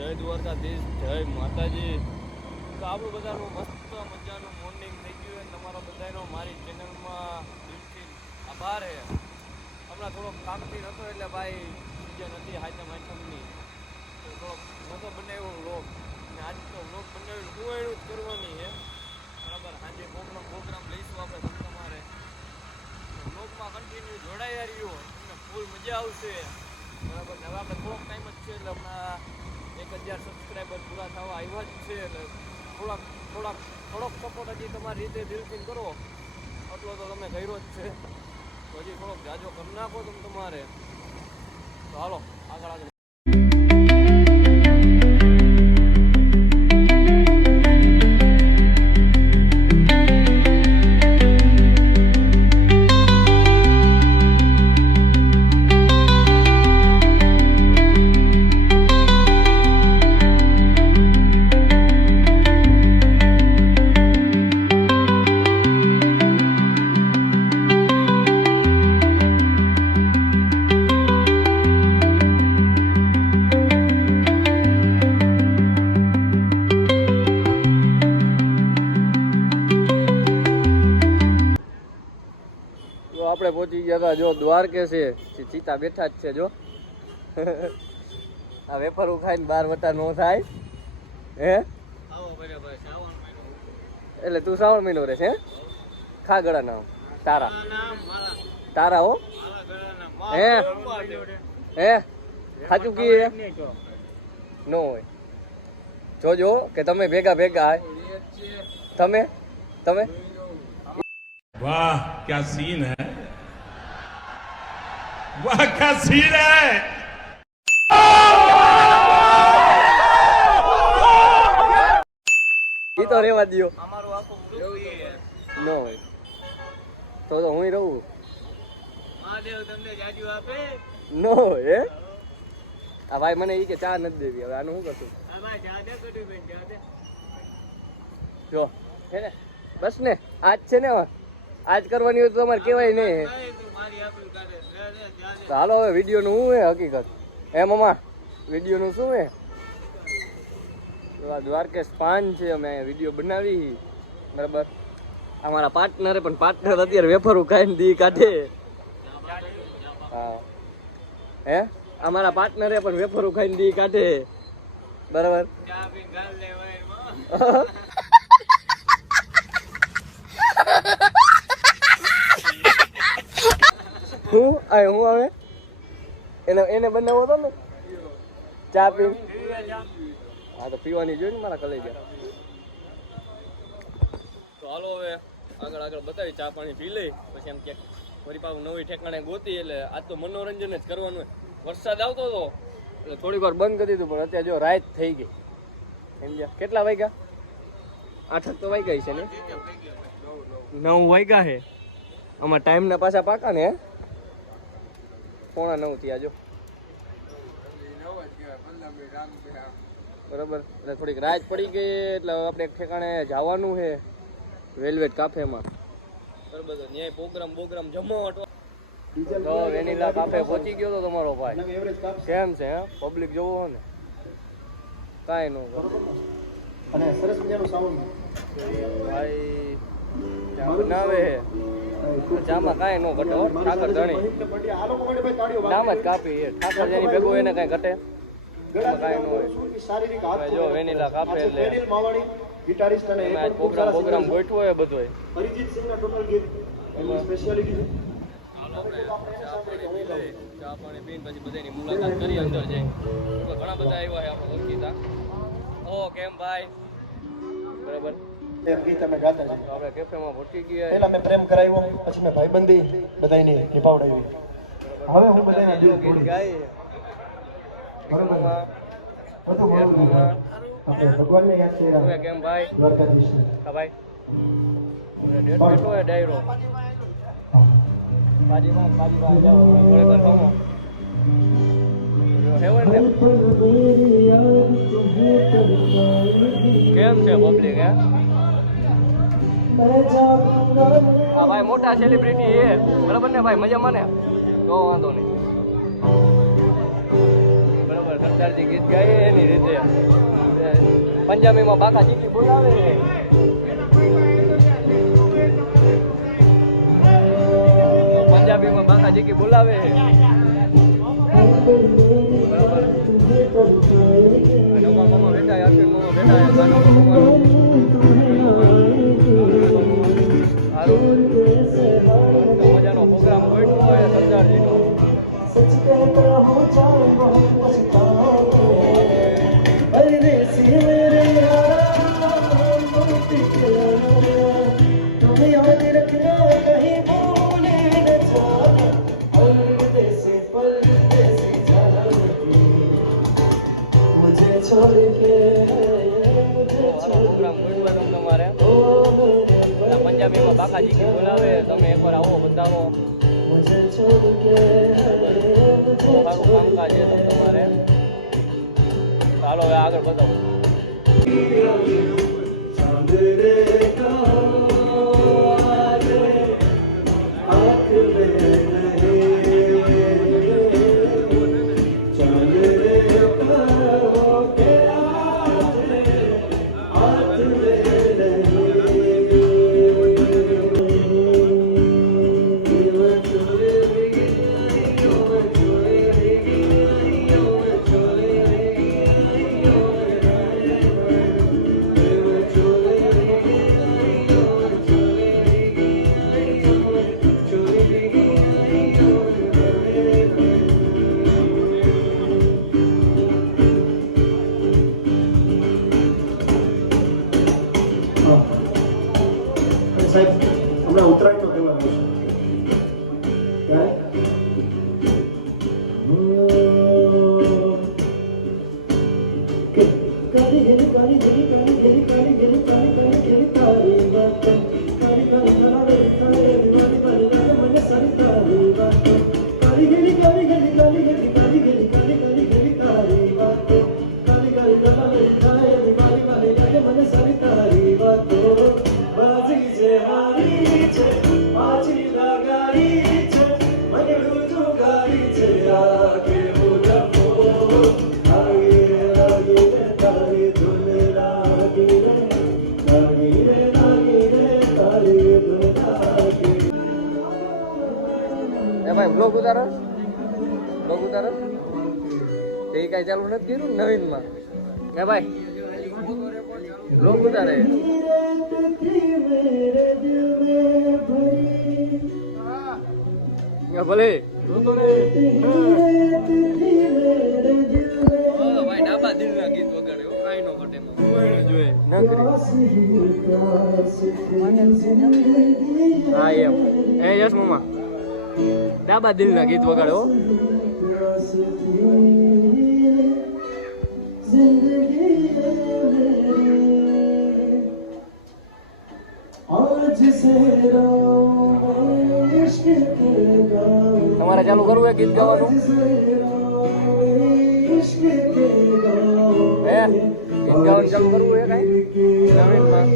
જય દ્વારકાધીશ, જય માતાજી. તો આપણું બધાનું મસ્ત મજાનું મોર્નિંગ થઈ ગયું અને તમારા બધાનો મારી ચેનલમાં દિલથી આભાર છે. હમણાં થોડોક કામથી નહોતો એટલે ભાઈ બીજા નથી હાથમની તો થોડોક નહોતો બનાવ્યો વ્લોગ અને આજ તો વ્લોગ બનાવ્યું હું એનું જ કરવાની છે બરાબર. આજે પ્રોગ્રામ લઈશું આપણે તમારે વ્લોગમાં કન્ટિન્યુ જોડાયા રહ્યો, તમને ફૂલ મજા આવશે બરાબર. હવે આપણે થોડોક ટાઈમ જ છે એટલે હમણાં 1000 સબસ્ક્રાઈબર પૂરા થવા આવ્યા જ છે એટલે થોડોક સપોર્ટ હજી તમારી રીતે દિલથી કરો એટલો તો તમે કર્યો જ છે. તો હજી થોડોક જાજો કરી નાખો તમે તમારે. તો હાલો આગળ આપણે પહોંચી ગયા હતા. જો દ્વારકે છે ચીતા બેઠા જ છે. જો આ વેફર ખાઈને 12 વટા નો થાય હે. એટલે તું શ્રાવણ મહિનો રહેશે હે? ખા ગળા નામ તારા હો હે હે સાચું કી નો હોય. જોજો કે તમે ભેગા તમે वाह क्या सीन है, वाह क्या सीन है. ઈ તો રેવા દયો. અમારું આખું ગ્રુપ નો હોય તો હું રહું. મહાદેવ તમને જાજુ આપે નો હે. આ ભાઈ મને ઈ કે ચા નથી દેવી. હવે આનું શું કરશું? આ ભાઈ ચા દે કડી બેન ચા દે. જો હે ને બસ ને આજ છે ને આજ કરવાની હોય તો તમારે કહેવાય નહીં. તો હાલો હવે વિડીયોનું શું હે હકીકત હે મમ્મા? વિડીયોનું શું હે? દ્વારકેશ પાન છે. અમે અહીંયા વિડીયો બનાવી બરાબર. અમારા પાર્ટનરે પણ પાર્ટનર અત્યારે વેફરું ખાઈને દી કાઢે. હા હે અમારા પાર્ટનરે પણ વેફરું ખાઈને દી કાઢે બરાબર. હું આવે એને બનાવો હતો ને ચા પી. હા તો પીવાની જોઈ ને મારા કલેજા. તો હાલો હવે આગળ બતાવી ચા પાણી પી લઈ પછી એમ કે ફરી પાછું નવી ઠેકાણે ગોતી. એટલે આજ તો મનોરંજન જ કરવાનું. વરસાદ આવતો હતો એટલે થોડીક વાર બંધ કરી દીધું પણ અત્યારે જો રાત થઈ ગઈ સમજ્યા. કેટલા વાગ્યા? 8 તો વાગ્યા છે ને 9 વાગ્યા છે. આમાં ટાઈમના પાછા પાકા ને 8:45 થયા જો બરાબર. એટલે થોડીક રાત પડી ગઈ એટલે આપણે એક ઠેકાણે જવાનું છે વેલ્વેટ કાફેમાં બરાબર. ત્યાં પ્રોગ્રામ જમવા તો વેનીલા કાફે પહોંચી ગયો તો તમારો ભાઈ. કેમ છે હે પબ્લિક જોવો ને કાંઈ નો અને સરસ મજાનું સાઉન્ડ ભાઈ બનાવે ચામાં કાંઈ નો ઘટે. ઠાકર ધણી નામ જ કાપી ઠાકર જેની ભેગું એને કાંઈ ઘટે કાંઈ નો હોય. જો વેનીલા કાપે એટલે પ્રોગ્રામ ગોઠવો હોય બધો. ચા પાણી પીને પછી બધાની મુલાકાત કરી અંદર જઈ. ઘણા બધા આવ્યા છે આપણે ઓળખીતા. ઓ કેમ ભાઈ બરાબર એમ ગીત અમે ગાતા છે. આપણે કેફેમાં પહોંચી ગયા. પહેલા મેં પ્રેમ કરાવ્યો પછી મેં ભાઈબંધી બધાની નિભાવડાવી. હવે હું બધાના દિલ તોડી ગાય બરોબર બધું ભગવાનને યાદ છે. કેમ ભાઈ દ્વારકાધીશ હા ભાઈ ડેટ કેટલો હે ડાયરો બાજીમાં જાઓ બરાબર કમો કેમ છે પબ્લિક હે? હા ભાઈ મોટા સેલિબ્રિટી એ બરાબર ને ભાઈ મજામાં ને તો વાંધો નહીં બરાબર. જોરદારથી ગીત ગાઈએ એની રીતે પંજાબીમાં બાકા ચીકી બોલાવે. પંજાબીમાં બાકા ચીકી બોલાવે. બરાબર. મામા બેઠા યાસીન મામા બેઠા મજાનો પ્રોગ્રામ ગોઠવો હોય સરદારજીનો. પંજાબીમાં બાકા ચીકી બોલાવે. તમે એકવાર આવો બતાવો. સારું કામકાજ છે તમારે. ચાલો હવે આગળ બતાવો. સાહેબ હમણાં ઉત્તરાયણનો તહેવાર આવશે ત્યારે ભાઈ બ્લોગ ઉતારો એ કઈ ચાલુ નથી કર્યું નવીનમાં. હે ભાઈ બ્લોગ ઉતારે. ભલે ભાઈ ડાબા દિલના ગીત વગાડે કાંઈ નો ઘટે જોઈએ. હા એમ એ યસ મામા ડાબા દિલના ગીત વગાડે હો. તમારે ચાલુ કરવું હે ગીત ગાવાનું? હે ગીત ગાવાનું ચાલુ કરવું હે કાંઈ નવીનમાં?